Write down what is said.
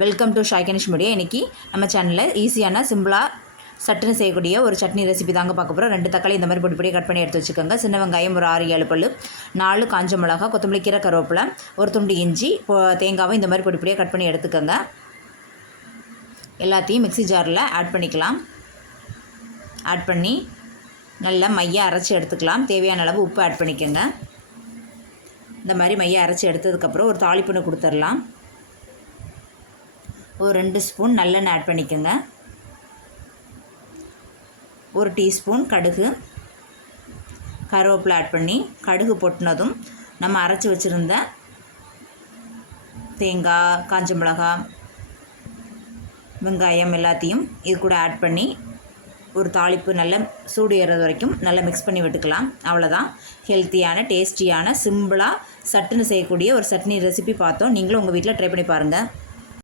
Welcome to Shai Kanish media. இன்றைக்கி நம்ம சேனலில் ஈஸியான சிம்பிளாக சட்டுன்னு செய்யக்கூடிய ஒரு சட்னி ரெசிபி தாங்க பார்க்க போகிறோம். 2 தக்காளி இந்த மாதிரி பொடி பொடியாக கட் பண்ணி எடுத்து வச்சுக்கோங்க. சின்ன வெங்காயம் ஒரு 6-7 பல், 4 காஞ்ச மிளகா, கொத்தமல்லி கீரை, கருவேப்பிலை, ஒரு துண்டு இஞ்சி, தேங்காவும் இந்த மாதிரி பொடி பொடியாக கட் பண்ணி எடுத்துக்கோங்க. எல்லாத்தையும் மிக்ஸி ஜாரில் ஆட் பண்ணிக்கலாம். ஆட் பண்ணி நல்லா மையாக அரைச்சி எடுத்துக்கலாம். தேவையான அளவு உப்பு ஆட் பண்ணிக்கோங்க. இந்த மாதிரி மையாக அரைச்சி எடுத்ததுக்கப்புறம் ஒரு தாளிப்புன்னு கொடுத்துடலாம். ஒரு 2 ஸ்பூன் நல்லெண்ணெய் ஆட் பண்ணிக்கோங்க. 1 டீஸ்பூன் கடுகு, கருவேப்பிலை ஆட் பண்ணி கடுகு பொட்டினதும் நம்ம அரைச்சி வச்சுருந்த தேங்காய், காஞ்ச மிளகாய், வெங்காயம் எல்லாத்தையும் இது கூட ஆட் பண்ணி ஒரு தாளிப்பு நல்ல சூடு ஏறுறது வரைக்கும் நல்லா மிக்ஸ் பண்ணி விட்டுக்கலாம். அவ்வளோதான், ஹெல்த்தியான டேஸ்டியான சிம்பிளாக சட்டுன்னு செய்யக்கூடிய ஒரு சட்னி ரெசிபி பார்த்தோம். நீங்களும் உங்கள் வீட்டில் ட்ரை பண்ணி பாருங்கள்.